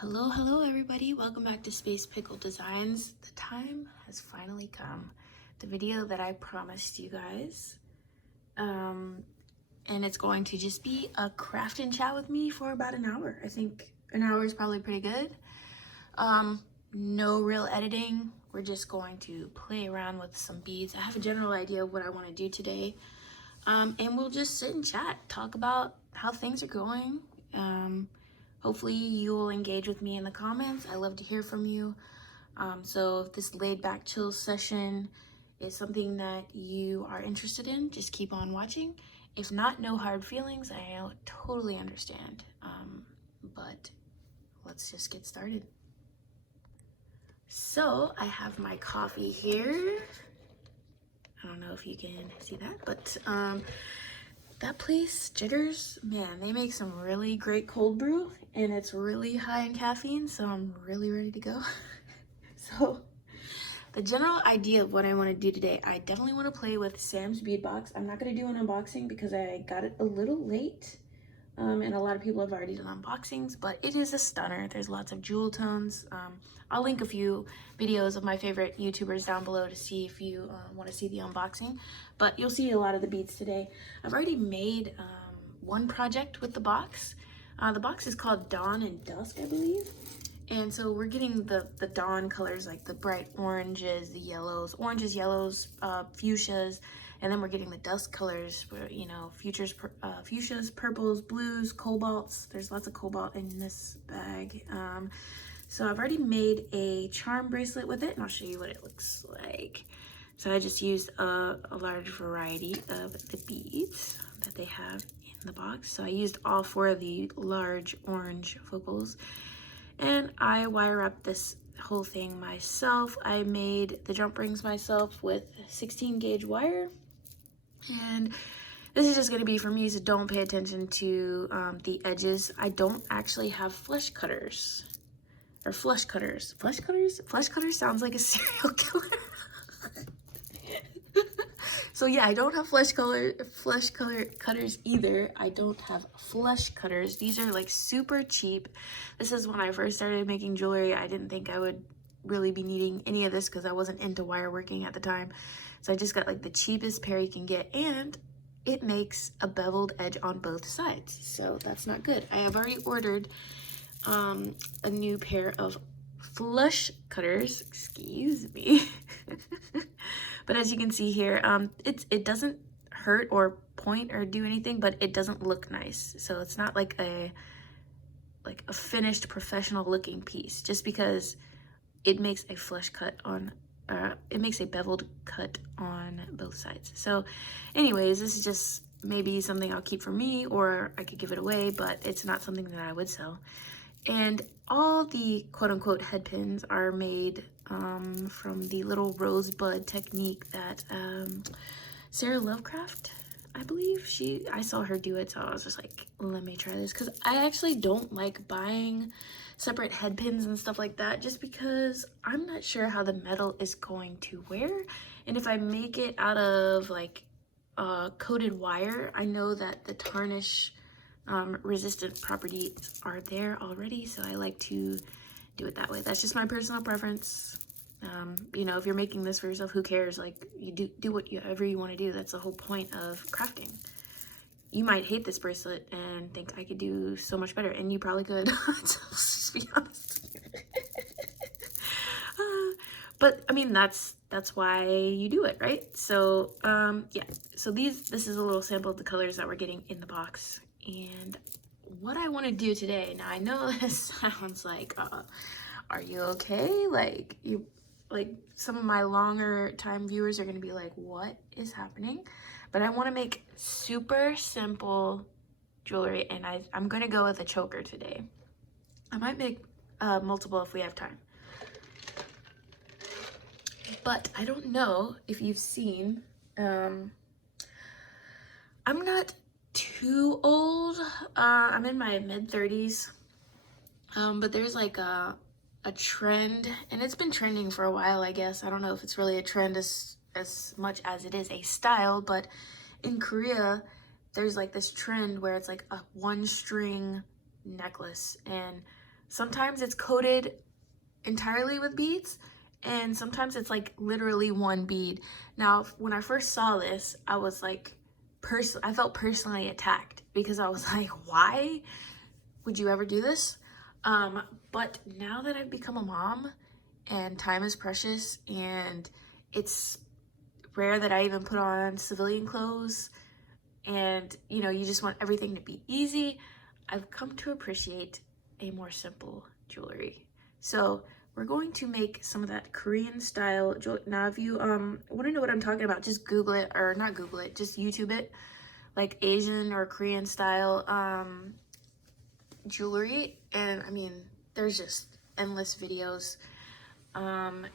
Hello everybody. Welcome back to Space Pickle Designs. The time has finally come. The video that I promised you guys. And it's going to just be a craft and chat with me for about an hour. I think an hour is probably pretty good. No real editing. We're just going to play around with some beads. I have a general idea of what I want to do today. And we'll just sit and chat, talk about how things are going. Hopefully you will engage with me in the comments. I love to hear from you. So if this laid back chill session is something that you are interested in, just keep on watching. If not, no hard feelings. I totally understand. But let's just get started. So I have my coffee here. I don't know if you can see that, but that place, Jitters, man, they make some really great cold brew and it's really high in caffeine, so I'm really ready to go. So the general idea of what I want to do today, I definitely want to play with Sam's bead box. I'm not going to do an unboxing because I got it a little late, and a lot of people have already done unboxings, but it is a stunner. There's lots of jewel tones. I'll link a few videos of my favorite YouTubers down below to see if you want to see the unboxing, but you'll see a lot of the beads today. I've already made one project with the box. The box is called Dawn and Dusk, I believe. And so we're getting the dawn colors, like the bright oranges, the yellows, fuchsias, and then we're getting the dusk colors, where, you know, fuchsias, purples, blues, cobalts. There's lots of cobalt in this bag. So I've already made a charm bracelet with it, and I'll show you what it looks like. So I just used a large variety of the beads that they have in the box. So I used all 4 of the large orange focals. And I wire up this whole thing myself. I made the jump rings myself with 16 gauge wire. And this is just going to be for me, so don't pay attention to the edges. I don't actually have flesh cutters. Or flush cutters. Flesh cutters? Flesh cutters sounds like a serial killer. So yeah, I don't have flesh cutters either. I don't have flesh cutters. These are like super cheap. This is when I first started making jewelry. I didn't think I would really be needing any of this because I wasn't into wire working at the time. So I just got like the cheapest pair you can get, and it makes a beveled edge on both sides. So that's not good. I have already ordered a new pair of flush cutters, excuse me. But as you can see here, it doesn't hurt or point or do anything, but it doesn't look nice. So it's not like a finished professional looking piece, just because it makes a flush cut on, it makes a beveled cut on both sides. So anyways, this is just maybe something I'll keep for me, or I could give it away, but it's not something that I would sell. And all the quote-unquote head pins are made from the little rosebud technique that Sarah Lovecraft, I believe, I saw her do it, so I was just like, let me try this, because I actually don't like buying separate head pins and stuff like that, just because I'm not sure how the metal is going to wear. And if I make it out of like coated wire, I know that the tarnish resistant properties are there already, so I like to do it that way. That's just my personal preference. You know, if you're making this for yourself, who cares? Like, you do whatever you want to do. That's the whole point of crafting. You might hate this bracelet and think I could do so much better, and you probably could. Let's just be honest. But I mean, that's why you do it, right? So yeah, so this is a little sample of the colors that we're getting in the box. And what I want to do today, now I know this sounds like, are you okay? Like, some of my longer time viewers are going to be like, what is happening? But I want to make super simple jewelry, and I'm going to go with a choker today. I might make multiple if we have time. But I don't know if you've seen, I'm not too old. I'm in my mid-30s, but there's like a trend, and it's been trending for a while, I guess. I don't know if it's really a trend as much as it is a style, but in Korea there's like this trend where it's like a 1-string necklace, and sometimes it's coated entirely with beads, and sometimes it's like literally one bead. Now, when I first saw this, I was like, I felt personally attacked because I was like, why would you ever do this? But now that I've become a mom and time is precious and it's rare that I even put on civilian clothes and, you know, you just want everything to be easy, I've come to appreciate a more simple jewelry. So we're going to make some of that Korean style jewelry. Now, if you want to know what I'm talking about, just Google it, or not Google it, just YouTube it, like Asian or Korean style jewelry. And I mean, there's just endless videos, and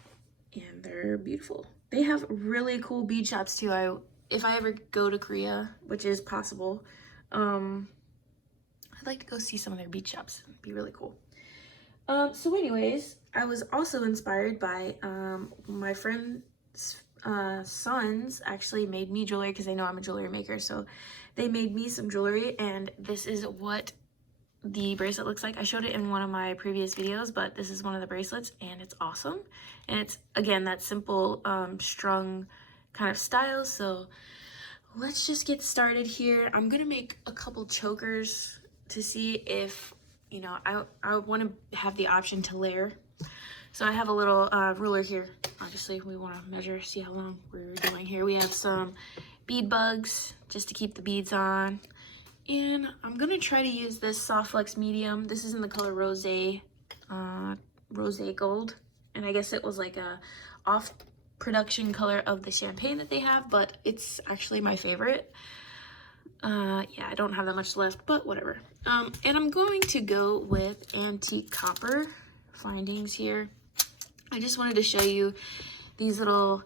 they're beautiful. They have really cool bead shops too. If I ever go to Korea, which is possible, I'd like to go see some of their bead shops. It'd be really cool. So anyways, I was also inspired by my friend's sons actually made me jewelry because they know I'm a jewelry maker. So they made me some jewelry, and this is what the bracelet looks like. I showed it in one of my previous videos, but this is one of the bracelets, and it's awesome. And it's, again, that simple strung kind of style. So let's just get started here. I'm gonna make a couple chokers to see if, you know, I want to have the option to layer. So I have a little ruler here. Obviously, we want to measure, see how long we're doing here. We have some bead bugs just to keep the beads on. And I'm going to try to use this Soft Flex medium. This is in the color Rose Gold. And I guess it was like a off production color of the champagne that they have, but it's actually my favorite. Yeah, I don't have that much left, but whatever. And I'm going to go with antique copper findings here. I just wanted to show you these little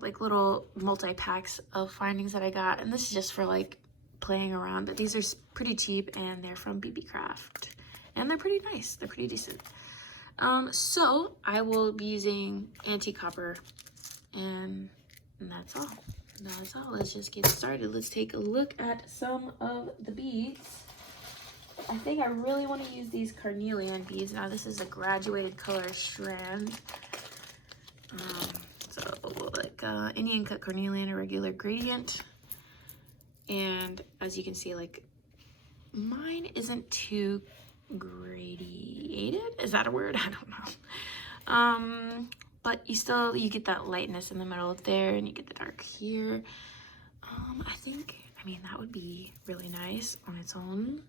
like little multi-packs of findings that I got, and this is just for like playing around, but these are pretty cheap and they're from BB Craft and they're pretty nice, they're pretty decent. So I will be using antique copper, and that's all. That's all. Let's just get started. Let's take a look at some of the beads. I think I really want to use these Carnelian beads. Now this is a graduated color strand. So like Indian cut carnelian, a regular gradient. And as you can see, like mine isn't too gradiated. Is that a word? I don't know. But you get that lightness in the middle there, and you get the dark here. I mean, that would be really nice on its own.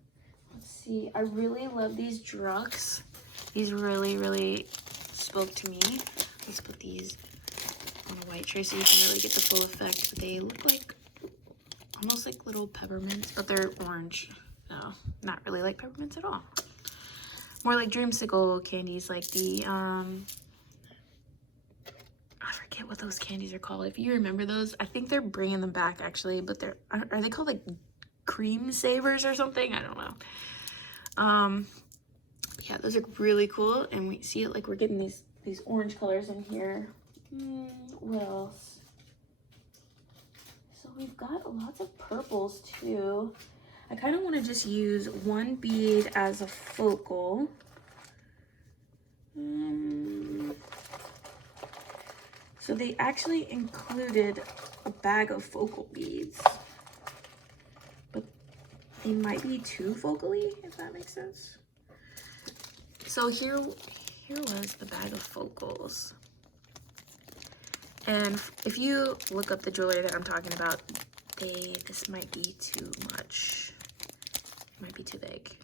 Let's see. I really love these drugs. These really, really spoke to me. Let's put these on a white tray so you can really get the full effect. But they look like almost like little peppermints, but they're orange. No, not really like peppermints at all. More like dreamsicle candies, like the I forget what those candies are called. If you remember those, I think they're bringing them back actually, but are they called like cream savers or something? I don't know. Yeah, those are really cool, and we see it like we're getting these orange colors in here. What else? So we've got lots of purples too. I kind of want to just use one bead as a focal. So they actually included a bag of focal beads, but they might be too focally, if that makes sense. So here was the bag of focals. And if you look up the jewelry that I'm talking about, this might be too much. It might be too big.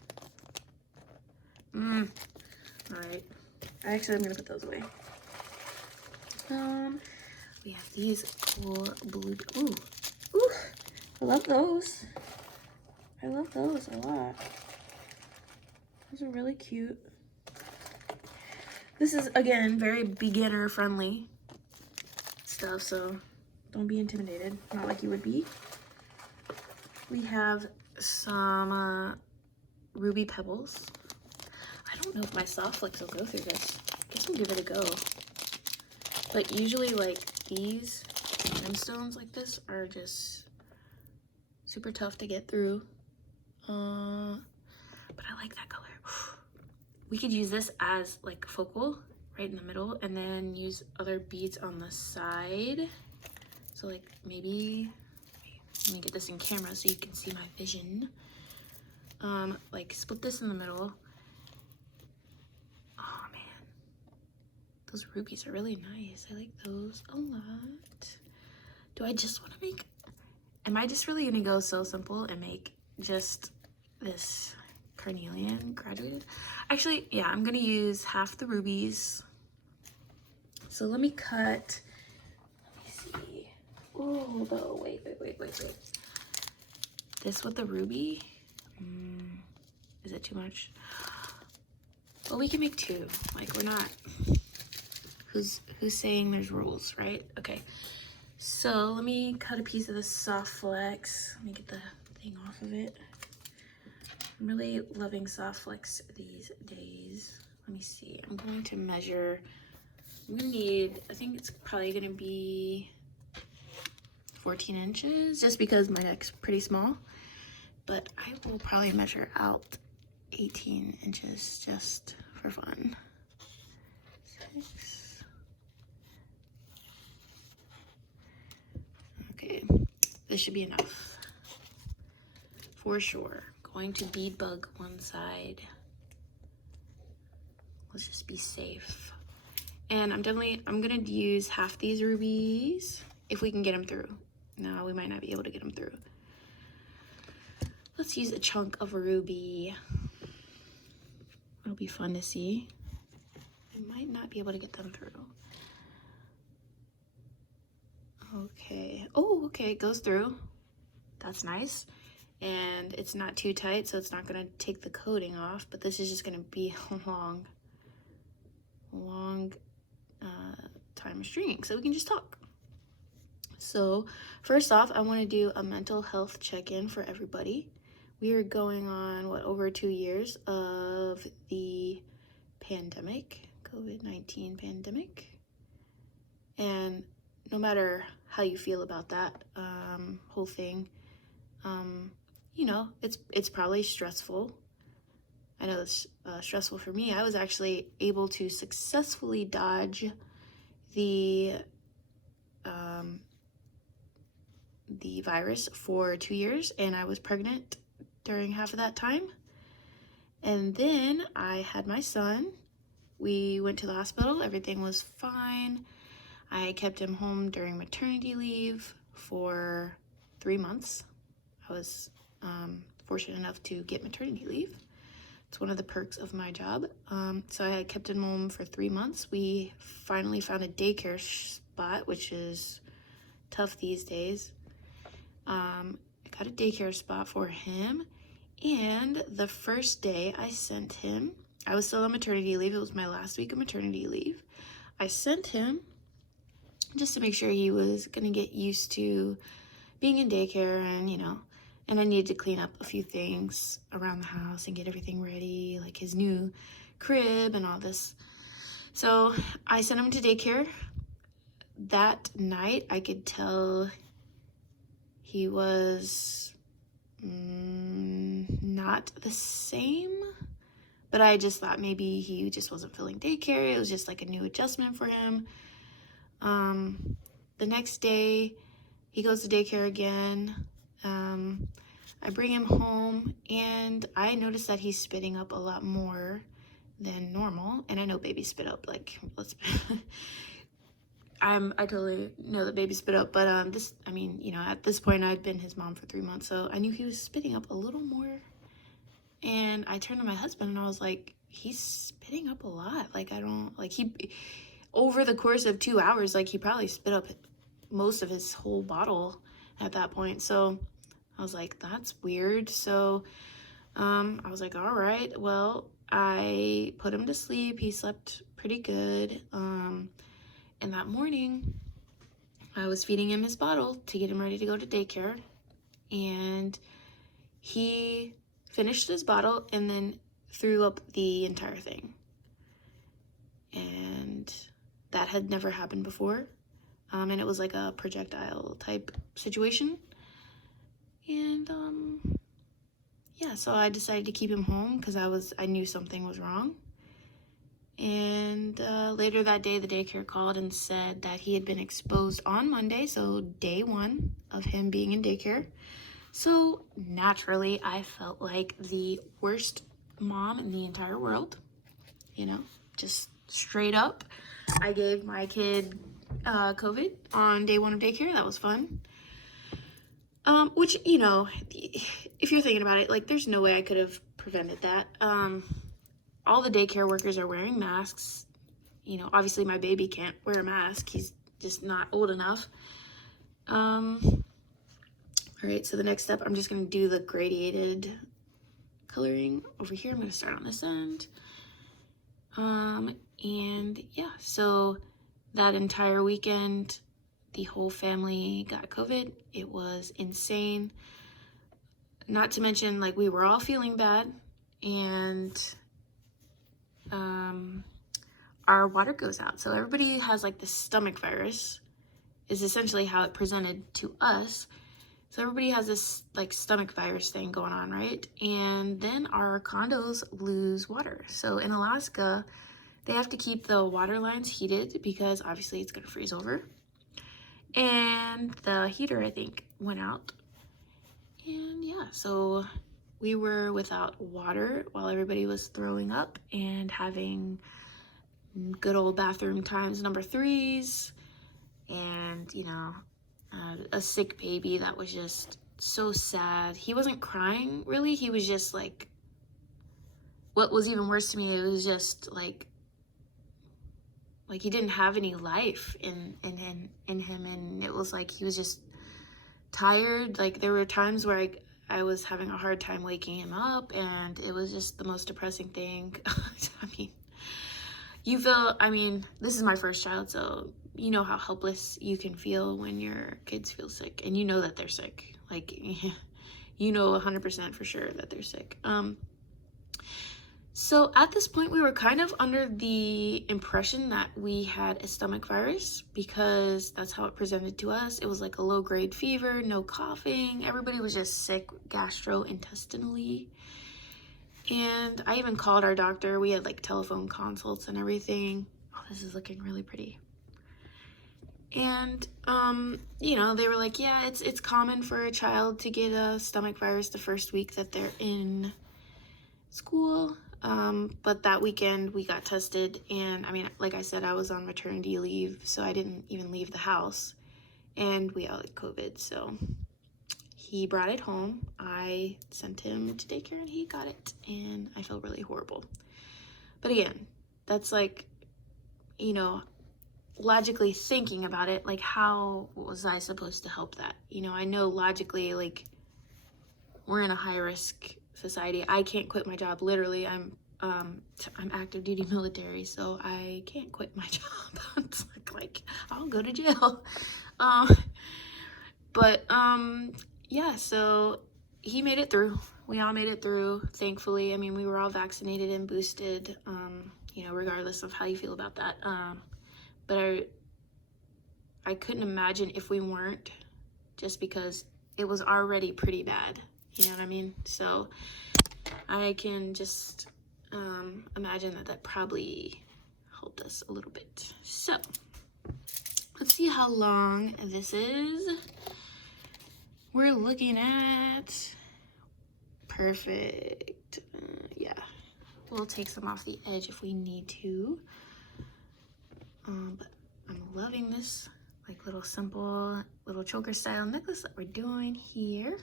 All right. Actually, I'm gonna put those away. We have these cool blue. Ooh, I love those. I love those a lot. Those are really cute. This is, again, very beginner friendly stuff, so don't be intimidated. Not like you would be. We have some ruby pebbles. I don't know if my soft flex will go through this. I guess we'll give it a go. But usually, like, these gemstones like this are just super tough to get through. but I like that color. We could use this as like focal right in the middle and then use other beads on the side. So like maybe, let me get this in camera so you can see my vision. Like split this in the middle. Oh man, those rubies are really nice. I like those a lot. Do I just want to make, am I just really gonna go so simple and make just this Carnelian graduated? Actually, yeah, I'm gonna use half the rubies. So let me cut, let me see. Oh, no, wait. This with the ruby, is it too much? Well, we can make two. Like, we're not, who's saying there's rules, right? Okay, so let me cut a piece of the soft flex. Let me get the thing off of it. I'm really loving soft flex these days. Let me see, I'm going to measure. I'm gonna need, I think it's probably gonna be 14 inches just because my neck's pretty small, but I will probably measure out 18 inches just for fun. 6. Okay, this should be enough for sure. Going to bead bug one side. Let's just be safe. And I'm gonna use half these rubies if we can get them through. No, we might not be able to get them through. Let's use a chunk of ruby. It'll be fun to see. I might not be able to get them through. Okay. Oh, okay, it goes through. That's nice. And it's not too tight, so it's not gonna take the coating off, but this is just gonna be a long time of stringing, so we can just talk. So first off, I want to do a mental health check-in for everybody. We are going on over 2 years of the pandemic, COVID-19 pandemic, and no matter how you feel about that whole thing, you know, it's probably stressful. I know it's stressful for me. I was actually able to successfully dodge the virus for 2 years, and I was pregnant during half of that time. And then I had my son. We went to the hospital. Everything was fine. I kept him home during maternity leave for 3 months. I was fortunate enough to get maternity leave. It's one of the perks of my job. So I kept him home for 3 months. We finally found a daycare spot, which is tough these days. I got a daycare spot for him, and the first day I sent him, I was still on maternity leave. It was my last week of maternity leave. I sent him just to make sure he was gonna get used to being in daycare, and you know, and I needed to clean up a few things around the house and get everything ready, like his new crib and all this. So I sent him to daycare. That night I could tell he was not the same, but I just thought maybe he just wasn't feeling daycare. It was just like a new adjustment for him. The next day he goes to daycare again. I bring him home, and I noticed that he's spitting up a lot more than normal. And I know babies spit up, like, I totally know that babies spit up, but I mean, you know, at this point I'd been his mom for 3 months, so I knew he was spitting up a little more. And I turned to my husband and I was like, he's spitting up a lot. Like, I don't, like, over the course of 2 hours, like, he probably spit up most of his whole bottle at that point. So I was like, that's weird. So I was like, all right, well, I put him to sleep. He slept pretty good. And that morning I was feeding him his bottle to get him ready to go to daycare, and he finished his bottle and then threw up the entire thing. And that had never happened before. And it was like a projectile type situation. And yeah, so I decided to keep him home because I knew something was wrong. And later that day, the daycare called and said that he had been exposed on Monday, so day 1 of him being in daycare. So naturally, I felt like the worst mom in the entire world, you know, just straight up. I gave my kid COVID on day 1 of daycare. That was fun. Which, you know, if you're thinking about it, like, there's no way I could have prevented that. All the daycare workers are wearing masks. You know, obviously my baby can't wear a mask. He's just not old enough. All right, so the next step, I'm just going to do the gradiated coloring over here. I'm going to start on this end. And yeah, so that entire weekend, the whole family got COVID. It was insane. Not to mention, like, we were all feeling bad, and our water goes out. So everybody has like this stomach virus, is essentially how it presented to us. So everybody has this like stomach virus thing going on, right? And then our condos lose water. So in Alaska, they have to keep the water lines heated because obviously it's gonna freeze over. And the heater, I think, went out. And yeah, so we were without water while everybody was throwing up and having good old bathroom times number 3s. And, you know, a sick baby that was just so sad. He wasn't crying, really. He was just like, what was even worse to me, it was just like he didn't have any life in him, and it was like he was just tired. Like, there were times where I was having a hard time waking him up, and it was just the most depressing thing. I mean, this is my first child, so you know how helpless you can feel when your kids feel sick, and you know that they're sick. Like, you know 100% for sure that they're sick. So at this point, we were kind of under the impression that we had a stomach virus because that's how it presented to us. It was like a low-grade fever, no coughing. Everybody was just sick gastrointestinally. And I even called our doctor. We had like telephone consults and everything. Oh, this is looking really pretty. And, you know, they were like, yeah, it's common for a child to get a stomach virus the first week that they're in school. But that weekend we got tested, and I mean, like I said, I was on maternity leave, so I didn't even leave the house, and we all had COVID, so he brought it home. I sent him to daycare and he got it, and I felt really horrible. But again, that's like, you know, logically thinking about it, like, how was I supposed to help that? You know, I know logically, like, we're in a high-risk society. I can't quit my job. Literally, I'm active duty military, so I can't quit my job. It's like I'll go to jail. Yeah, so he made it through. We all made it through, thankfully. I mean, we were all vaccinated and boosted, you know, regardless of how you feel about that. But I couldn't imagine if we weren't, just because it was already pretty bad. You know what I mean? So I can just imagine that probably helped us a little bit. So let's see how long this is. We're looking at perfect. Yeah, we'll take some off the edge if we need to. But I'm loving this like little simple little choker style necklace that we're doing here.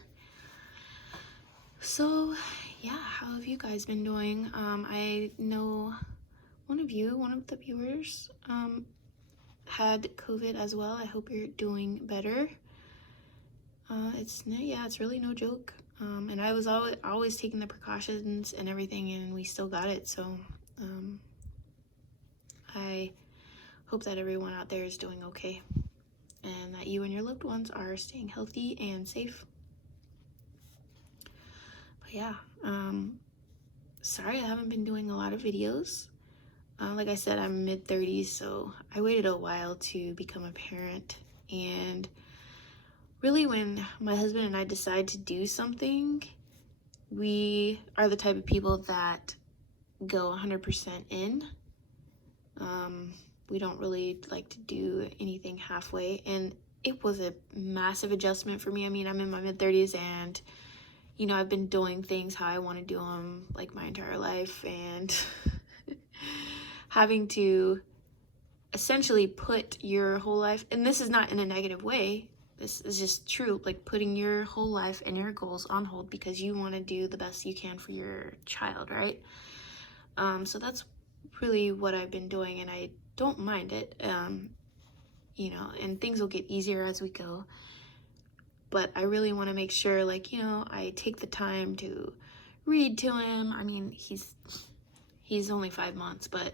So yeah, how have you guys been doing? I know one of the viewers had COVID as well. I hope you're doing better. It's really no joke. And I was always taking the precautions and everything, and we still got it. So I hope that everyone out there is doing okay, and that you and your loved ones are staying healthy and safe. But yeah, sorry I haven't been doing a lot of videos. Like I said, I'm mid-30s, so I waited a while to become a parent. And really, when my husband and I decide to do something, we are the type of people that go 100% in. We don't really like to do anything halfway, and it was a massive adjustment for me. I mean, I'm in my mid-30s, and you know, I've been doing things how I want to do them like my entire life, and having to essentially put your whole life, and this is not in a negative way, this is just true, like putting your whole life and your goals on hold because you want to do the best you can for your child, right? So that's really what I've been doing, and I don't mind it. You know, and things will get easier as we go, but I really want to make sure, like, you know, I take the time to read to him. I mean, he's only 5 months, but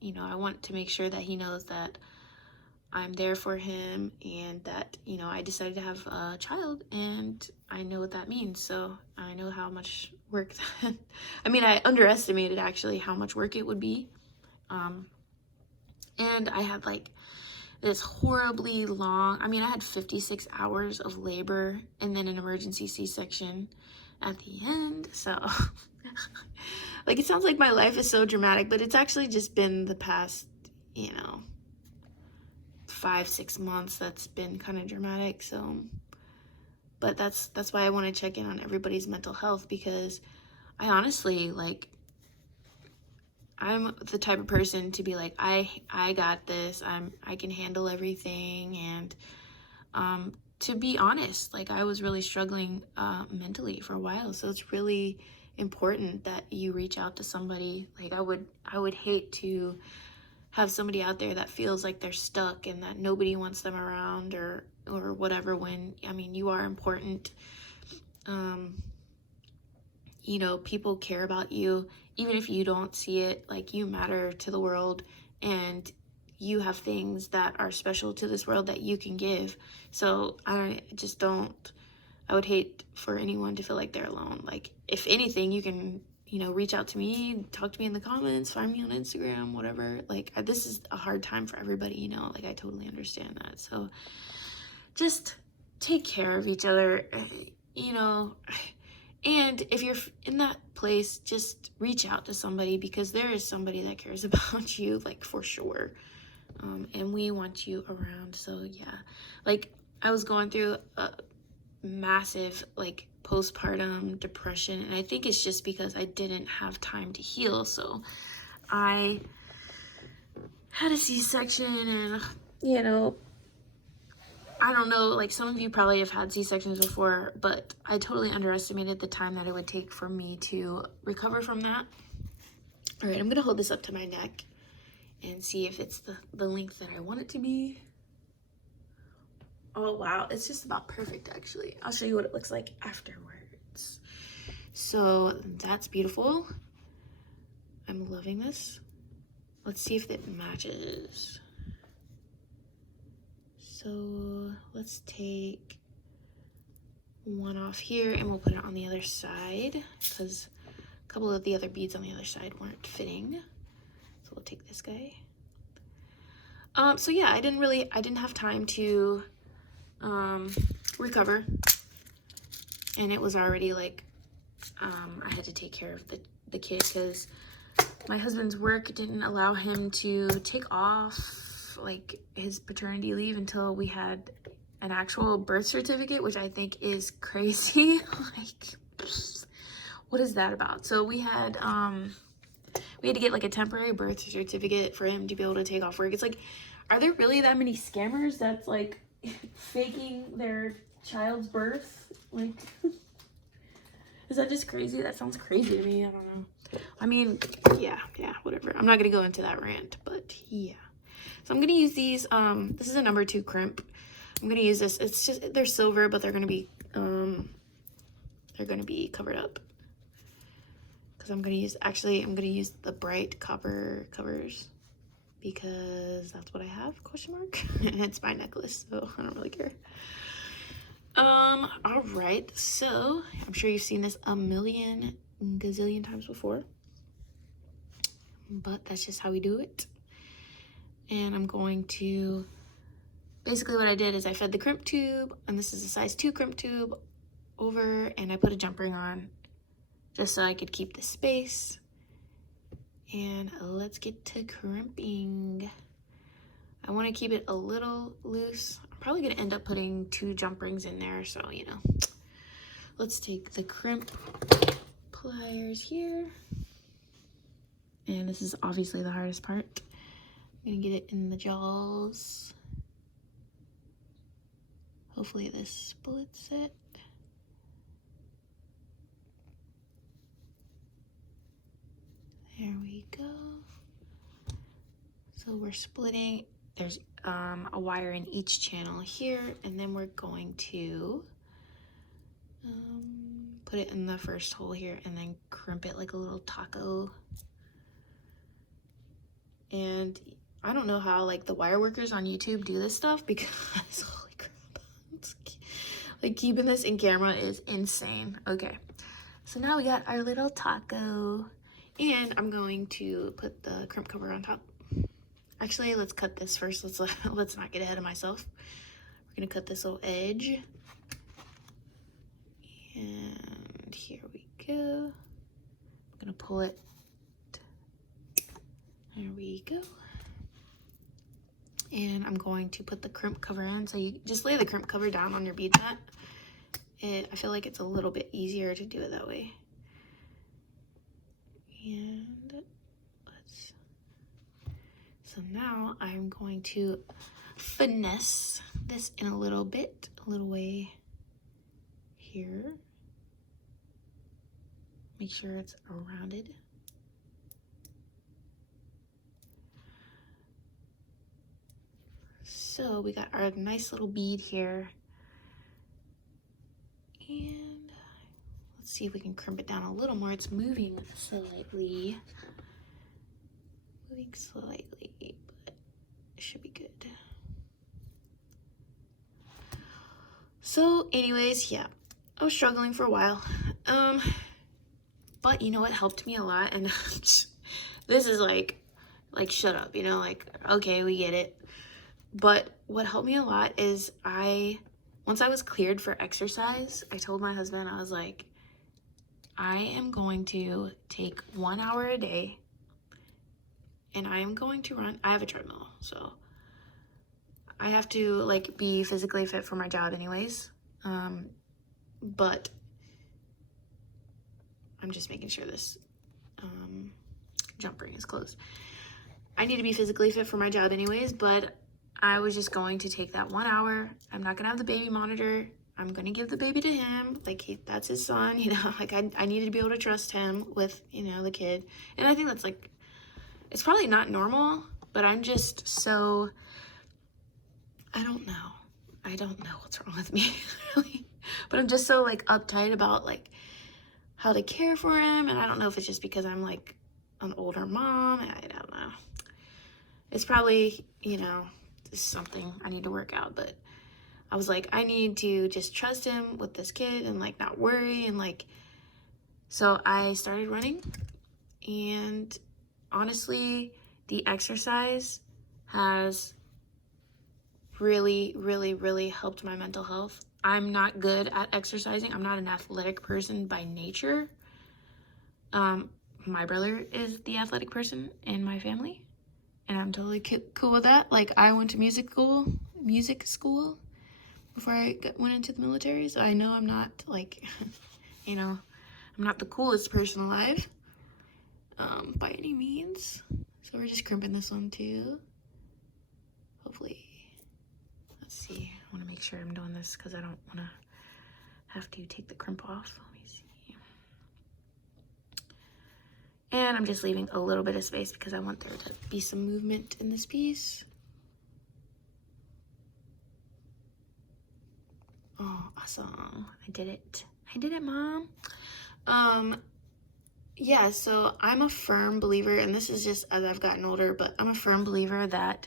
you know, I want to make sure that he knows that I'm there for him, and that, you know, I decided to have a child, and I know what that means. So I know how much work that, I mean, I underestimated actually how much work it would be. And I had like this horribly long, I mean, I had 56 hours of labor and then an emergency C-section at the end. So like, it sounds like my life is so dramatic, but it's actually just been the past, you know, 5-6 months that's been kind of dramatic. So, but that's why I want to check in on everybody's mental health, because I honestly, like, I'm the type of person to be like, I got this, I can handle everything. And to be honest, like, I was really struggling mentally for a while, so it's really important that you reach out to somebody. Like, I would hate to have somebody out there that feels like they're stuck and that nobody wants them around, or whatever, when, I mean, you are important. You know, people care about you, even if you don't see it. Like, you matter to the world, and you have things that are special to this world that you can give. So I would hate for anyone to feel like they're alone. Like, if anything, you can, you know, reach out to me, talk to me in the comments, find me on Instagram, whatever. Like, this is a hard time for everybody, you know, like, I totally understand that. So just take care of each other, you know. And if you're in that place, just reach out to somebody, because there is somebody that cares about you, like, for sure. And we want you around. So yeah, like, I was going through a massive, like, postpartum depression, and I think it's just because I didn't have time to heal. So I had a C-section, and, you know, I don't know, like, some of you probably have had C-sections before, but I totally underestimated the time that it would take for me to recover from that. All right, I'm gonna hold this up to my neck and see if it's the length that I want it to be. Oh wow, it's just about perfect, actually. I'll show you what it looks like afterwards. So that's beautiful. I'm loving this. Let's see if it matches. So let's take one off here, and we'll put it on the other side, because a couple of the other beads on the other side weren't fitting. So we'll take this guy. So yeah, I didn't have time to recover, and it was already like, I had to take care of the kid, because my husband's work didn't allow him to take off, like, his paternity leave until we had an actual birth certificate, which I think is crazy. Like, what is that about? So we had to get, like, a temporary birth certificate for him to be able to take off work. It's like, are there really that many scammers that's, like, faking their child's birth? Like, is that just crazy? That sounds crazy to me. I don't know. I mean, yeah, whatever. I'm not gonna go into that rant, but yeah. So I'm gonna use these. This is a number 2 crimp. I'm gonna use this. It's just, they're silver, but they're gonna be covered up, because I'm gonna use the bright copper covers, because that's what I have, ? And it's my necklace, so I don't really care. All right, so I'm sure you've seen this a million gazillion times before, but that's just how we do it. And I'm going to, basically what I did is I fed the crimp tube, and this is a size 2 crimp tube, over, and I put a jump ring on, just so I could keep the space. And let's get to crimping. I want to keep it a little loose. I'm probably going to end up putting 2 jump rings in there, so you know. Let's take the crimp pliers here. And this is obviously the hardest part. I'm going to get it in the jaws. Hopefully this splits it. There we go. So we're splitting. There's a wire in each channel here, and then we're going to put it in the first hole here and then crimp it like a little taco. And I don't know how like the wire workers on YouTube do this stuff, because holy crap, like keeping this in camera is insane. Okay, so now we got our little taco, and I'm going to put the crimp cover on top. Actually, let's cut this first. Let's not get ahead of myself. We're gonna cut this little edge, and here we go. I'm gonna pull it. There we go. And I'm going to put the crimp cover in. So you just lay the crimp cover down on your bead mat. I feel like it's a little bit easier to do it that way. And so now I'm going to finesse this in a little bit, a little way here. Make sure it's rounded. So we got our nice little bead here. And let's see if we can crimp it down a little more. It's moving slightly. Moving slightly, but it should be good. So anyways, yeah, I was struggling for a while. But you know what helped me a lot? And this is like shut up, you know, like, okay, we get it. But what helped me a lot is once I was cleared for exercise, I told my husband, I was like, I am going to take 1 hour a day, and I am going to run. I have a treadmill, so I have to like be physically fit for my job anyways. But I'm just making sure this jump ring is closed. I need to be physically fit for my job anyways, but I was just going to take that 1 hour. I'm not gonna have the baby monitor. I'm gonna give the baby to him. Like, that's his son, you know, like I needed to be able to trust him with, you know, the kid. And I think that's like, it's probably not normal, but I'm just so, I don't know what's wrong with me, really. But I'm just so like uptight about like how to care for him. And I don't know if it's just because I'm like an older mom. I don't know. It's probably, you know, something I need to work out, but I was like, I need to just trust him with this kid and like not worry. And like, so I started running, and honestly, the exercise has really, really, really helped my mental health. I'm not good at exercising. I'm not an athletic person by nature. My brother is the athletic person in my family, and I'm totally cool with that. Like, I went to music school before I went into the military, so I know I'm not like, you know, I'm not the coolest person alive by any means. So we're just crimping this one too. Hopefully, let's see. I want to make sure I'm doing this because I don't want to have to take the crimp off. Let me see. And I'm just leaving a little bit of space because I want there to be some movement in this piece. Oh, awesome. I did it. I did it, Mom. Yeah, so I'm a firm believer, and this is just as I've gotten older, but I'm a firm believer that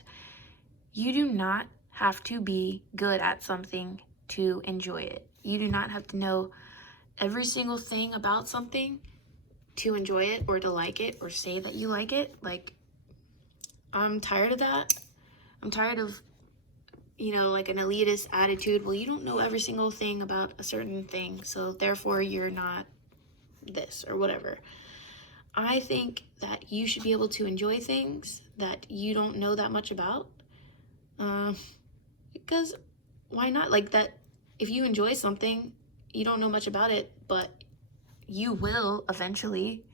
you do not have to be good at something to enjoy it. You do not have to know every single thing about something to enjoy it or to like it or say that you like it. Like, I'm tired of that. I'm tired of, you know, like an elitist attitude. Well, you don't know every single thing about a certain thing, so therefore you're not this or whatever. I think that you should be able to enjoy things that you don't know that much about. Because why not? Like that, if you enjoy something, you don't know much about it, but you will eventually.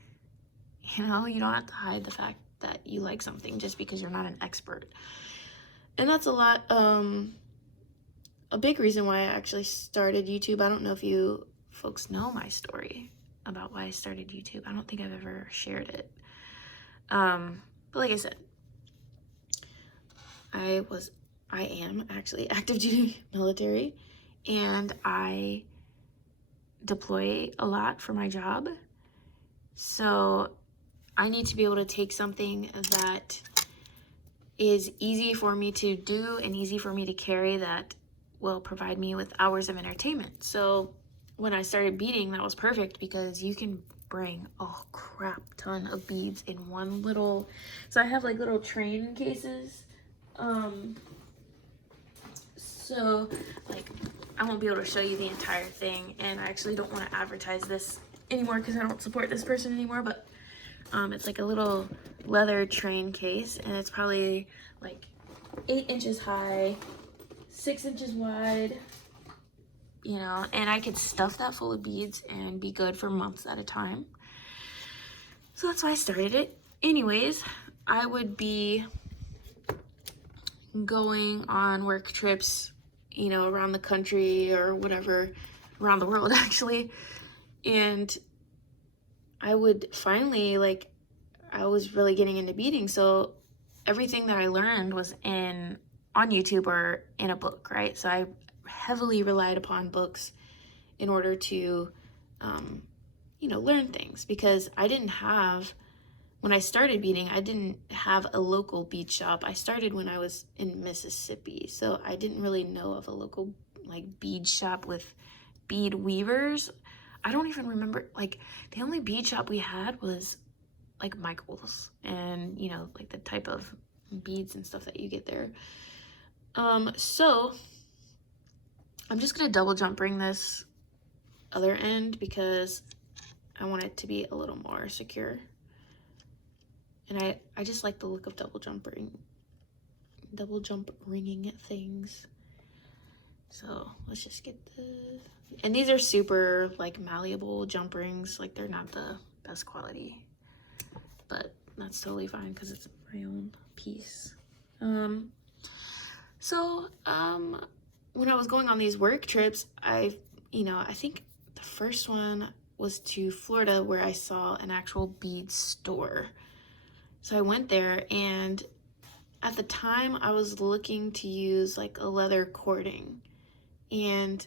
You know, you don't have to hide the fact that you like something just because you're not an expert. And that's a big reason why I actually started YouTube. I don't know if you folks know my story about why I started YouTube. I don't think I've ever shared it. But like I said, I am actually active duty military, and I deploy a lot for my job. So I need to be able to take something that is easy for me to do and easy for me to carry that will provide me with hours of entertainment. So when I started beading, that was perfect because you can bring a crap ton of beads in one little, so I have like little train cases. So like I won't be able to show you the entire thing, and I actually don't want to advertise this anymore because I don't support this person anymore, but it's like a little leather train case, and it's probably like 8 inches high, 6 inches wide, you know, and I could stuff that full of beads and be good for months at a time. So that's why I started it. Anyways, I would be going on work trips, you know, around the country or whatever, around the world actually, and I would finally, like, I was really getting into beading, so everything that I learned was on YouTube or in a book, right? So I heavily relied upon books in order to, you know, learn things, because I didn't have, when I started beading, I didn't have a local bead shop. I started when I was in Mississippi, so I didn't really know of a local, like, bead shop with bead weavers. I don't even remember, like, the only bead shop we had was like Michael's, and you know, like the type of beads and stuff that you get there. So I'm just gonna double jump ring this other end because I want it to be a little more secure, and I just like the look of double jump ringing things. So let's just get the, and these are super like malleable jump rings, like they're not the best quality, but that's totally fine because it's my own piece. When I was going on these work trips, I think the first one was to Florida, where I saw an actual bead store. So I went there, and at the time I was looking to use like a leather cording, and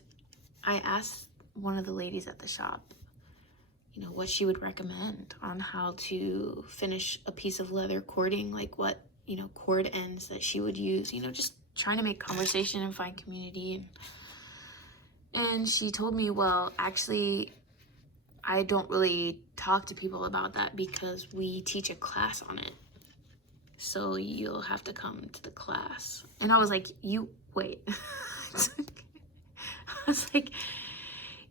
I asked one of the ladies at the shop, you know, what she would recommend on how to finish a piece of leather cording, like what, you know, cord ends that she would use, you know, just trying to make conversation and find community. And she told me, well, actually, I don't really talk to people about that because we teach a class on it. So you'll have to come to the class. And I was like, wait. I was like,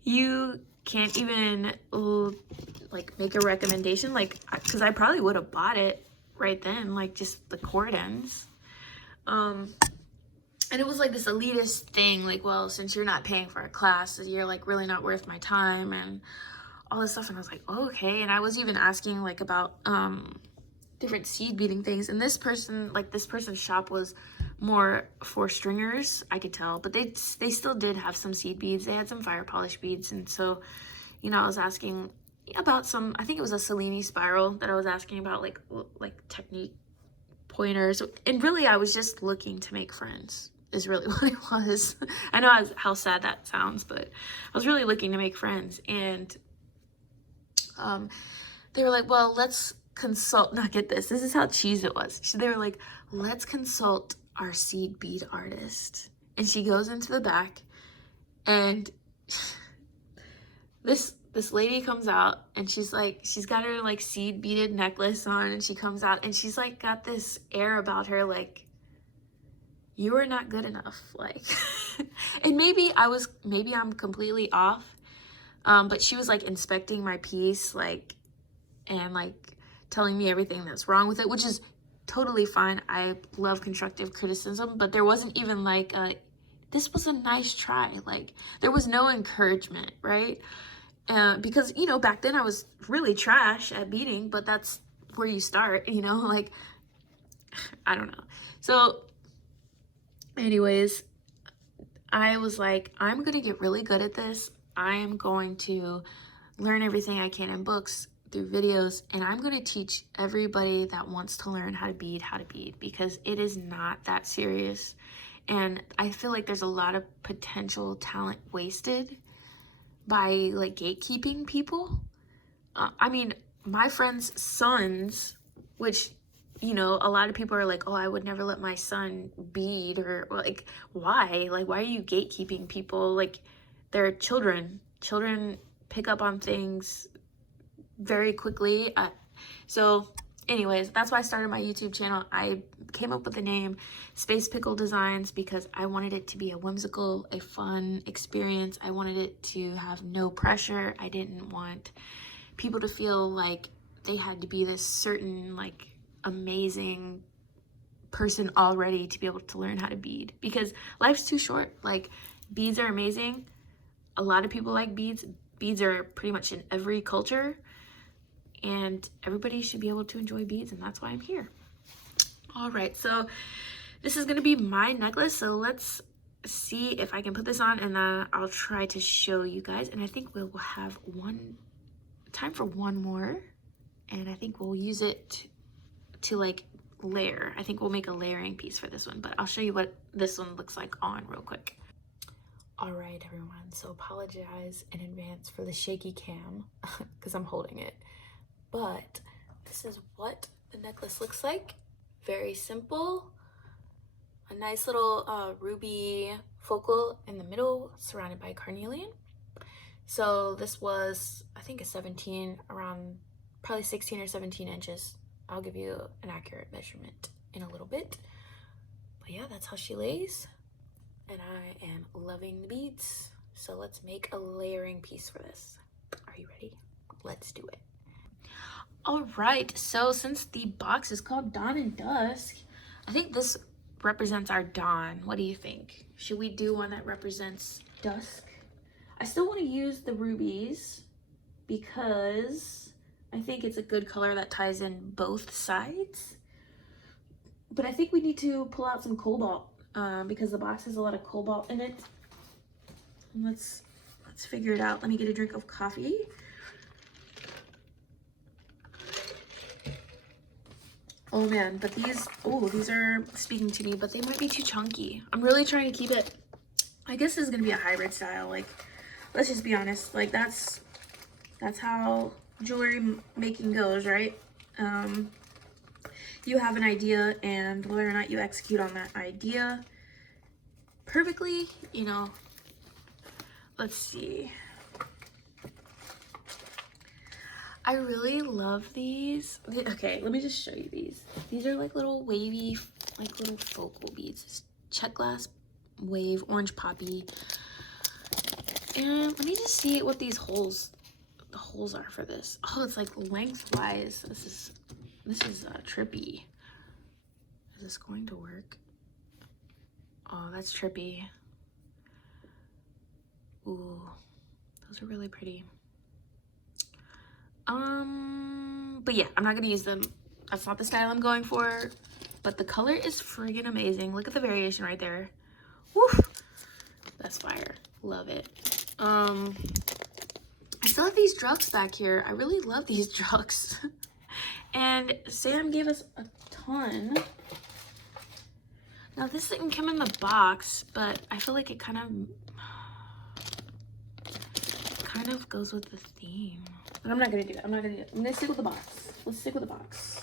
you can't even like make a recommendation, like, because I probably would have bought it right then, like just the cord ends. And it was like this elitist thing, like, well, since you're not paying for a class, you're like really not worth my time and all this stuff. And I was like, oh, okay. And I was even asking like about different seed beading things, and this person's shop was more for stringers, I could tell, but they still did have some seed beads. They had some fire polish beads. And so, you know, I was asking about some, I think it was a Cellini spiral that I was asking about, like technique pointers. And really I was just looking to make friends, is really what it was. I know how sad that sounds, but I was really looking to make friends. And they were like, well, let's consult, now get this is how cheese it was. They were like, let's consult our seed bead artist. And she goes into the back, and this lady comes out, and she's like, she's got her like seed beaded necklace on, and she comes out and she's like got this air about her, like, you are not good enough, like. And maybe I'm completely off, But she was like inspecting my piece, like, and like telling me everything that's wrong with it, which is totally fine. I love constructive criticism, but there wasn't even like this was a nice try. Like, there was no encouragement, right? Because, you know, back then I was really trash at beading, but that's where you start, you know, like, I don't know. So anyways, I was like, I'm going to get really good at this. I am going to learn everything I can in books, through videos, and I'm going to teach everybody that wants to learn how to bead, because it is not that serious. And I feel like there's a lot of potential talent wasted by like gatekeeping people. I mean, my friends' sons, which, you know, a lot of people are like, oh, I would never let my son bead, or like, why? Like, why are you gatekeeping people? Like, they're children. Children pick up on things very quickly. So anyways, that's why I started my YouTube channel. I came up with the name Space Pickle Designs because I wanted it to be a whimsical, a fun experience. I wanted it to have no pressure. I didn't want people to feel like they had to be this certain like amazing person already to be able to learn how to bead, because life's too short. Like, beads are amazing. A lot of people like beads. Beads are pretty much in every culture, and everybody should be able to enjoy beads, and that's why I'm here. All right, so this is gonna be my necklace, so let's see if I can put this on, and then I'll try to show you guys. And I think we will have time for one more, and I think we'll use it to like layer. I think we'll make a layering piece for this one, but I'll show you what this one looks like on real quick. All right, everyone, so apologize in advance for the shaky cam because I'm holding it. But this is what the necklace looks like. Very simple. A nice little ruby focal in the middle, surrounded by carnelian. So this was, I think, a 17, around probably 16 or 17 inches. I'll give you an accurate measurement in a little bit. But yeah, that's how she lays. And I am loving the beads. So let's make a layering piece for this. Are you ready? Let's do it. All right, so since the box is called Dawn and Dusk, I think this represents our dawn. What do you think? Should we do one that represents dusk? I still want to use the rubies because I think it's a good color that ties in both sides. But I think we need to pull out some cobalt because the box has a lot of cobalt in it. And let's figure it out. Let me get a drink of coffee. Oh man, but these are speaking to me, but they might be too chunky. I'm really trying to keep it, I guess this is gonna be a hybrid style. Like, let's just be honest, like that's how jewelry making goes, right? You have an idea, and whether or not you execute on that idea perfectly, you know, let's see. I really love these. Okay, let me just show you these. These are like little wavy, like little focal beads. Check glass, wave, orange poppy. And let me just see what the holes are for this. Oh, it's like lengthwise. This is trippy. Is this going to work? Oh, that's trippy. Ooh, those are really pretty. But yeah, I'm not gonna use them. That's not the style I'm going for, but the color is friggin' amazing. Look at the variation right there. Woo! That's fire. Love it. I still have these drugs back here. I really love these drugs. And Sam gave us a ton. Now this didn't come in the box, but I feel like it kind of goes with the theme. But I'm not gonna do it. I'm gonna stick with the box. Let's stick with the box.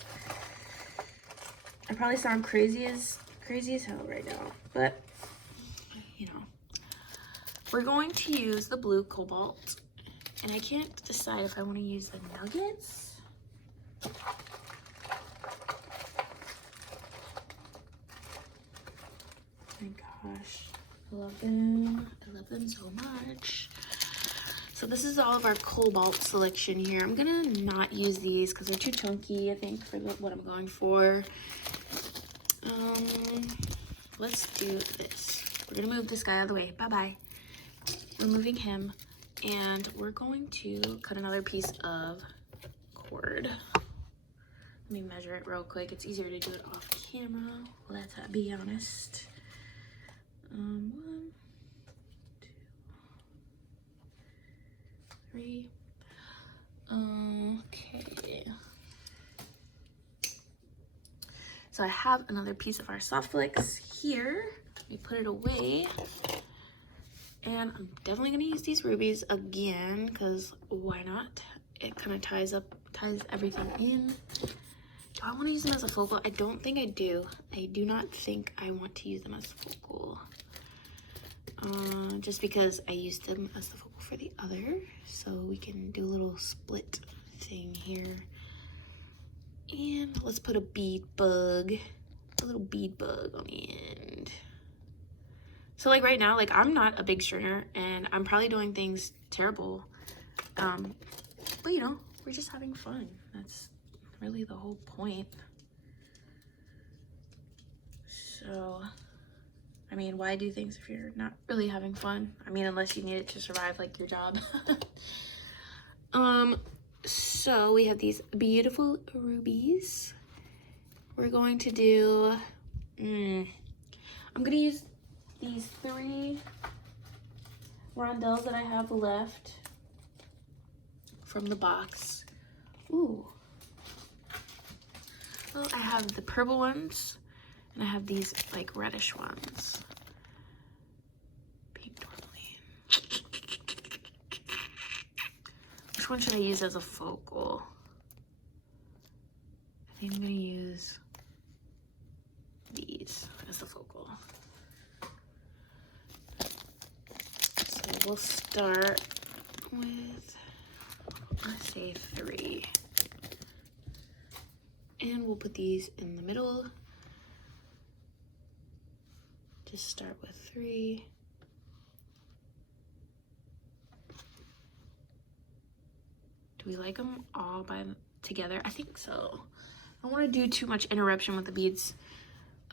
I probably sound crazy as hell right now, but you know, we're going to use the blue cobalt, and I can't decide if I want to use the nuggets. Oh my gosh, I love them so much. So So this is all of our cobalt selection here. I'm gonna not use these because they're too chunky, I think, for what I'm going for. Let's do this. We're gonna move this guy out of the way. Bye-bye. We're moving him, and we're going to cut another piece of cord. Let me measure it real quick. It's easier to do it off camera. Let's be honest. 1, 2, 3. Okay. So I have another piece of our soft flicks here. Let me put it away. And I'm definitely gonna use these rubies again, because why not? It kind of ties everything in. Do I want to use them as a focal? I don't think I do. I do not think I want to use them as focal. Just because I used them as the focal for the other. So we can do a little split thing here. And let's put a bead bug. A little bead bug on the end. So like right now, like I'm not a big stringer and I'm probably doing things terrible. But you know, we're just having fun. That's really the whole point. So, I mean, why do things if you're not really having fun? I mean, unless you need it to survive, like your job. So we have these beautiful rubies. We're going to do, I'm gonna use these 3 rondelles that I have left from the box. Ooh. Well, I have the purple ones, and I have these like reddish ones. Pink tourmaline. Which one should I use as a focal? I think I'm gonna use these as the focal. So we'll start with, let's say 3. And we'll put these in the middle. Just start with 3. Do we like them all together? I think so. I don't want to do too much interruption with the beads.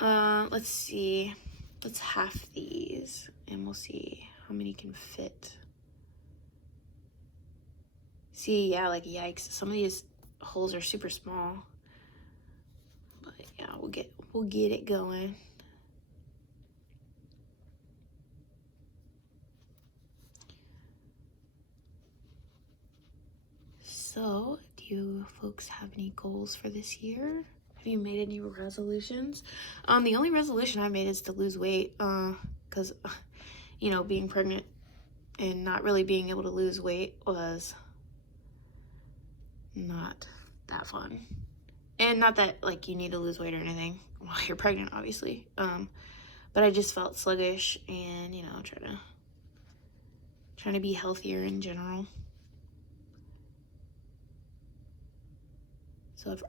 Let's see. Let's half these and we'll see how many can fit. See, yeah, like yikes. Some of these holes are super small. But yeah, we'll get it going. So, do you folks have any goals for this year? Have you made any resolutions? The only resolution I've made is to lose weight, because, you know, being pregnant and not really being able to lose weight was not that fun. And not that, like, you need to lose weight or anything while you're pregnant, obviously. But I just felt sluggish and, you know, trying to be healthier in general. So I've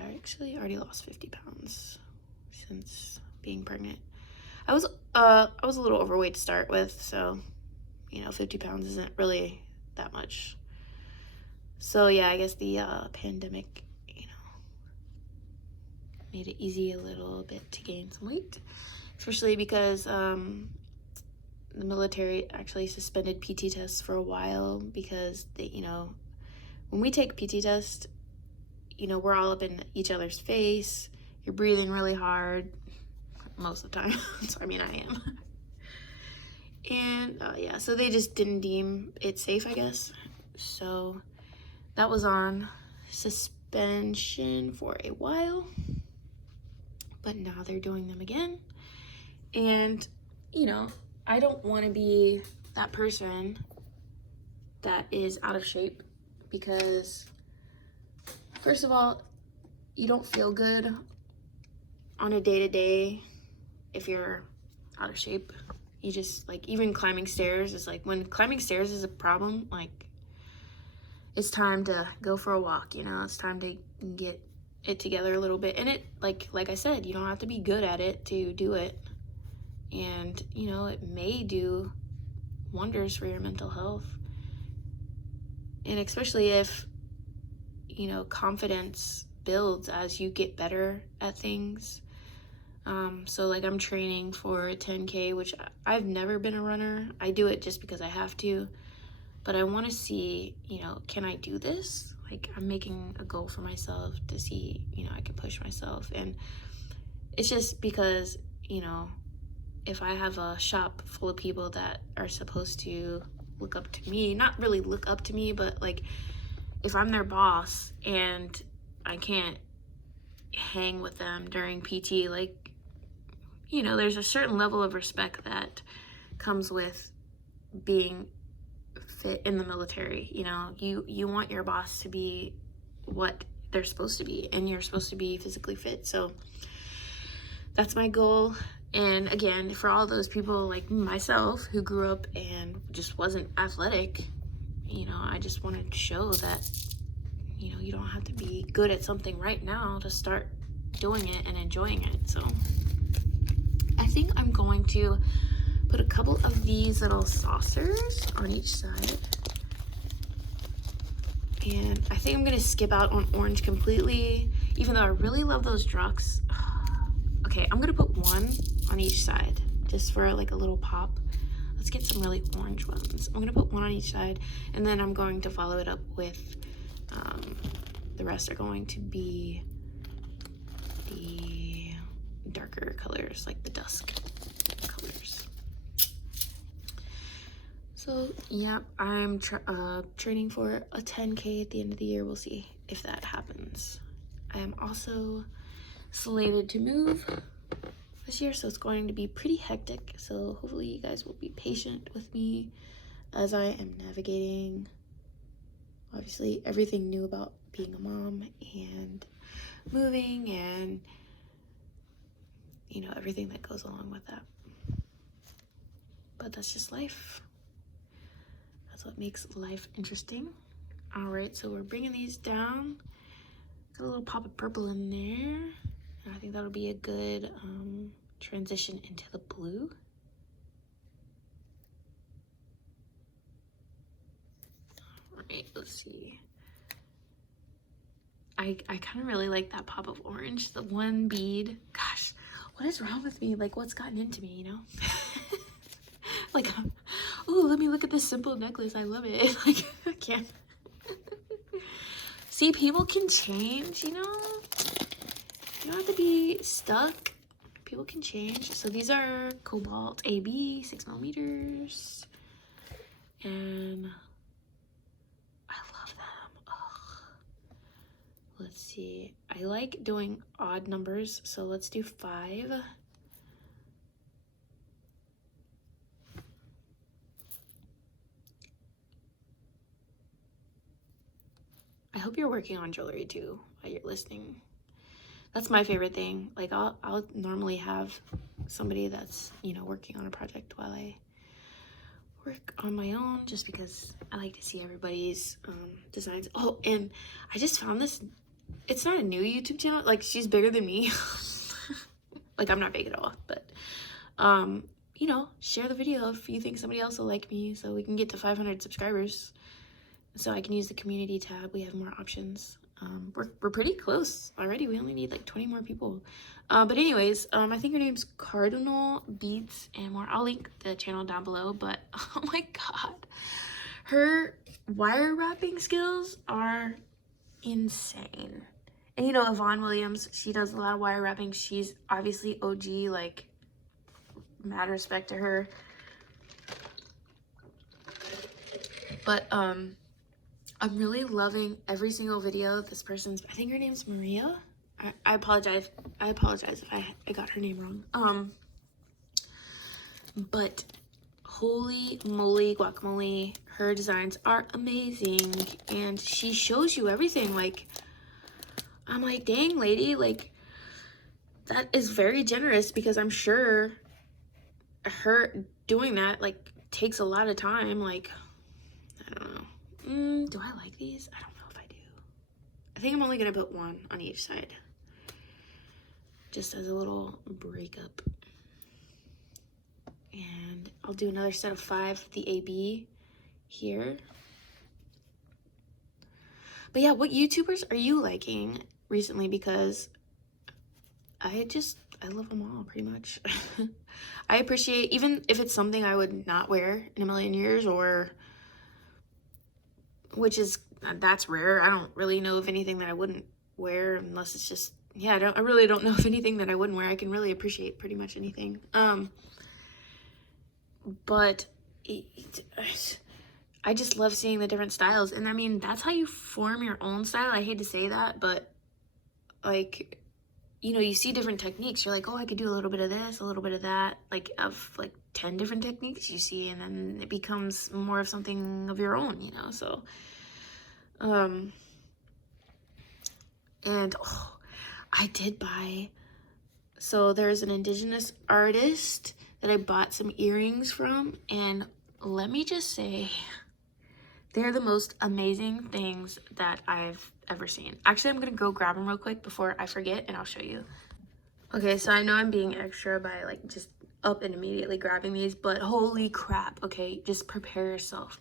actually already lost 50 pounds since being pregnant. I was a little overweight to start with, so, you know, 50 pounds isn't really that much. So yeah, I guess the pandemic, you know, made it easy a little bit to gain some weight, especially because the military actually suspended PT tests for a while because they, you know, when we take PT tests, you know, we're all up in each other's face. You're breathing really hard most of the time. So, I mean, I am. And yeah, so they just didn't deem it safe, I guess. So that was on suspension for a while. But now they're doing them again. And, you know, I don't want to be that person that is out of shape because, first of all, you don't feel good on a day-to-day if you're out of shape. You just, like, even climbing stairs is like, when climbing stairs is a problem, like, it's time to go for a walk, you know? It's time to get it together a little bit. And it, like I said, you don't have to be good at it to do it. And, you know, it may do wonders for your mental health. And especially if, you know, confidence builds as you get better at things. So like I'm training for 10K, which I've never been a runner. I do it just because I have to, but I want to see, you know, can I do this? Like I'm making a goal for myself to see, you know, I can push myself. And it's just because, you know, if I have a shop full of people that are supposed to look up to me, not really look up to me, but like if I'm their boss and I can't hang with them during PT, like, you know, there's a certain level of respect that comes with being fit in the military. You know, you want your boss to be what they're supposed to be, and you're supposed to be physically fit. So that's my goal. And again, for all those people like myself who grew up and just wasn't athletic, you know, I just wanted to show that, you know, you don't have to be good at something right now to start doing it and enjoying it. So I think I'm going to put a couple of these little saucers on each side. And I think I'm gonna skip out on orange completely, even though I really love those drucks. Okay, I'm gonna put one on each side just for like a little pop. Let's get some really orange ones. I'm gonna put one on each side, and then I'm going to follow it up with, the rest are going to be the darker colors, like the dusk colors. So yeah, I'm training for a 10K at the end of the year. We'll see if that happens. I am also slated to move this year, so it's going to be pretty hectic. So hopefully you guys will be patient with me as I am navigating, obviously, everything new about being a mom and moving and, you know, everything that goes along with that. But that's just life. That's what makes life interesting. All right, so we're bringing these down. Got a little pop of purple in there. And I think that'll be a good transition into the blue. All right, let's see. I kind of really like that pop of orange, the one bead. Gosh, what is wrong with me? Like, what's gotten into me, you know? Like, oh, let me look at this simple necklace. I love it. Like, I can't. See, people can change, you know? You don't have to be stuck. People can change. So these are Cobalt AB 6mm. And I love them. Ugh. Let's see. I like doing odd numbers, so let's do 5. I hope you're working on jewelry too while you're listening. That's my favorite thing. Like I'll normally have somebody that's, you know, working on a project while I work on my own, just because I like to see everybody's designs. Oh, and I just found this. It's not a new YouTube channel. Like, she's bigger than me. Like, I'm not big at all, but you know, share the video if you think somebody else will like me, so we can get to 500 subscribers. So I can use the community tab. We have more options. We're pretty close already. We only need like 20 more people. But anyways, I think her name's Cardinal Beads and more. I'll link the channel down below. But oh my god, her wire wrapping skills are insane. And you know, Yvonne Williams, she does a lot of wire wrapping. She's obviously OG, like, mad respect to her. But I'm really loving every single video. This person's, I think her name's Maria. I apologize. I apologize if I got her name wrong. But holy moly guacamole, her designs are amazing. And she shows you everything. Like, I'm like, dang, lady, like, that is very generous, because I'm sure her doing that, like, takes a lot of time. Like, I don't know. Do I like these? I don't know if I do. I think I'm only gonna put one on each side, just as a little breakup. And I'll do another set of 5, the AB here. But yeah, what YouTubers are you liking recently? Because I love them all pretty much. I appreciate, even if it's something I would not wear in a million years, or, which is, that's rare. I don't really know of anything that I wouldn't wear, unless it's just, yeah, I really don't know of anything that I wouldn't wear. I can really appreciate pretty much anything. But I just love seeing the different styles. And I mean, that's how you form your own style. I hate to say that, but like, you know, you see different techniques. You're like, oh, I could do a little bit of this, a little bit of that, like of like 10 different techniques you see, and then it becomes more of something of your own, you know? So, and oh, I did buy, so there's an indigenous artist that I bought some earrings from, and let me just say, they're the most amazing things that I've ever seen. Actually, I'm gonna go grab them real quick before I forget, and I'll show you. Okay, so I know I'm being extra by like just up and immediately grabbing these, but holy crap, okay, just prepare yourself.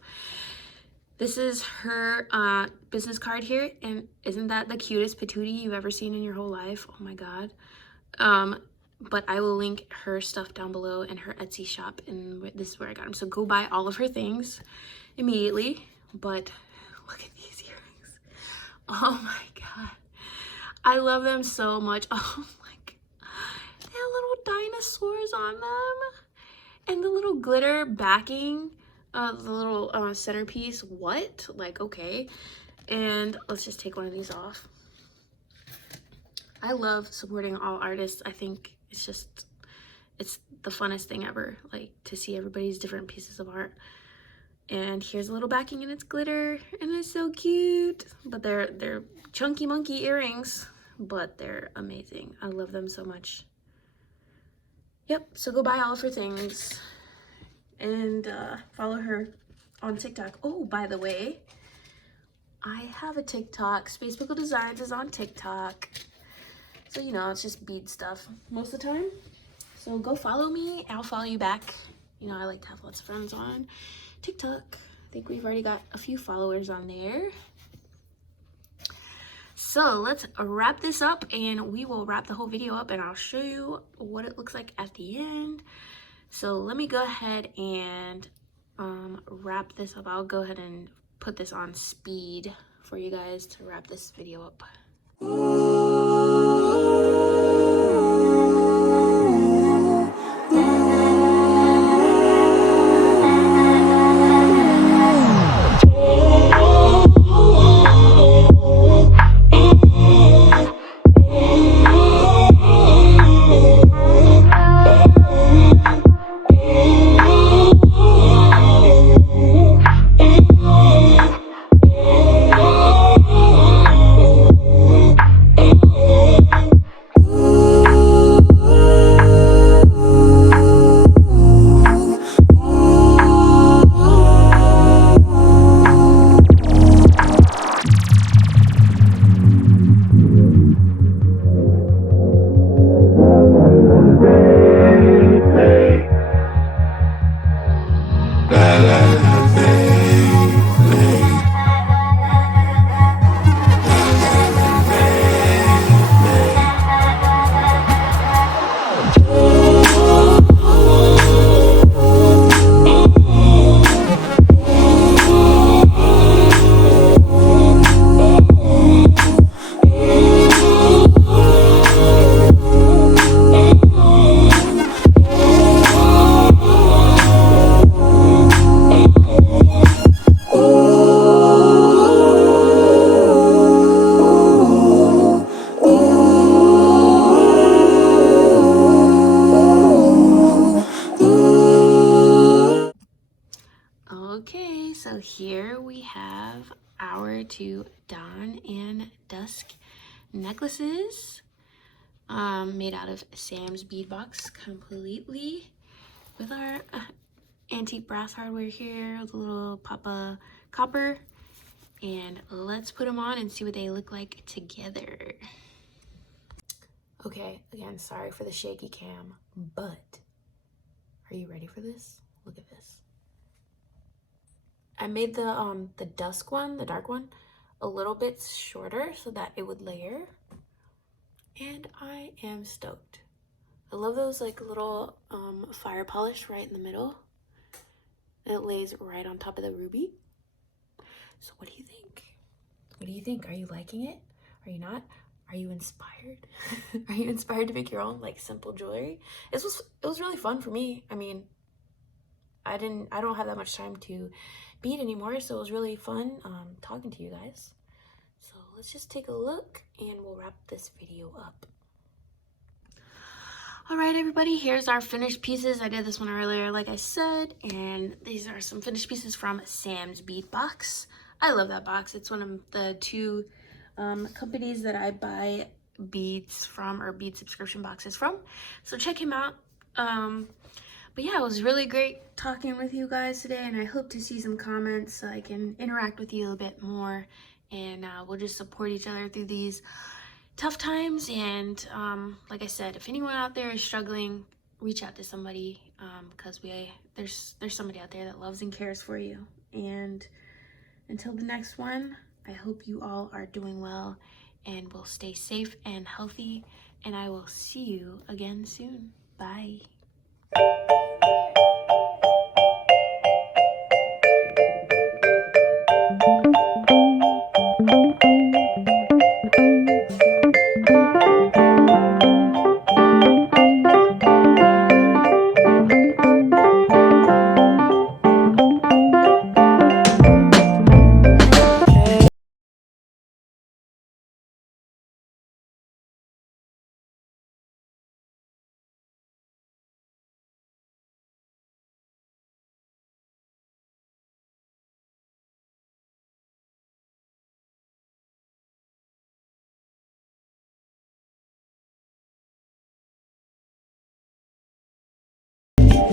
This is her business card here, and isn't that the cutest patootie you've ever seen in your whole life? Oh my god. But I will link her stuff down below and her Etsy shop, and this is where I got them. So go buy all of her things immediately. But look at these earrings. Oh my god. I love them so much. Oh my god. They have little dinosaurs on them. And the little glitter backing, the little centerpiece. What? Like, okay. And let's just take one of these off. I love supporting all artists. I think it's just, it's the funnest thing ever, like to see everybody's different pieces of art. And here's a little backing, and it's glitter, and it's so cute. But they're chunky monkey earrings, but they're amazing. I love them so much. Yep, so go buy all of her things, and follow her on TikTok. Oh, by the way, I have a TikTok. Space Pickle Designs is on TikTok. So, you know, it's just bead stuff most of the time. So go follow me. I'll follow you back. You know, I like to have lots of friends on TikTok. I think we've already got a few followers on there. So let's wrap this up, and we will wrap the whole video up, and I'll show you what it looks like at the end. So let me go ahead and wrap this up. I'll go ahead and put this on speed for you guys to wrap this video up. Okay, so here we have our two Dawn and Dusk necklaces, made out of Sam's bead box completely, with our antique brass hardware here, with a little papa copper. And let's put them on and see what they look like together. Okay, again, sorry for the shaky cam, but are you ready for this? Look at this. I made the dusk one, the dark one, a little bit shorter so that it would layer. And I am stoked. I love those like little fire polish right in the middle. And it lays right on top of the ruby. So what do you think? What do you think? Are you liking it? Are you not? Are you inspired? Are you inspired to make your own like simple jewelry? It was really fun for me. I mean, I don't have that much time to bead anymore, so it was really fun talking to you guys. So let's just take a look and we'll wrap this video up. All right, everybody, here's our finished pieces. I did this one earlier, like I said, and these are some finished pieces from Sam's Bead Box. I love that box. It's one of the two companies that I buy beads from, or bead subscription boxes from. So check him out. But yeah, it was really great talking with you guys today, and I hope to see some comments so I can interact with you a little bit more, and we'll just support each other through these tough times. And like I said, if anyone out there is struggling, reach out to somebody, because there's somebody out there that loves and cares for you. And until the next one, I hope you all are doing well and will stay safe and healthy, and I will see you again soon. Bye.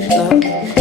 Love.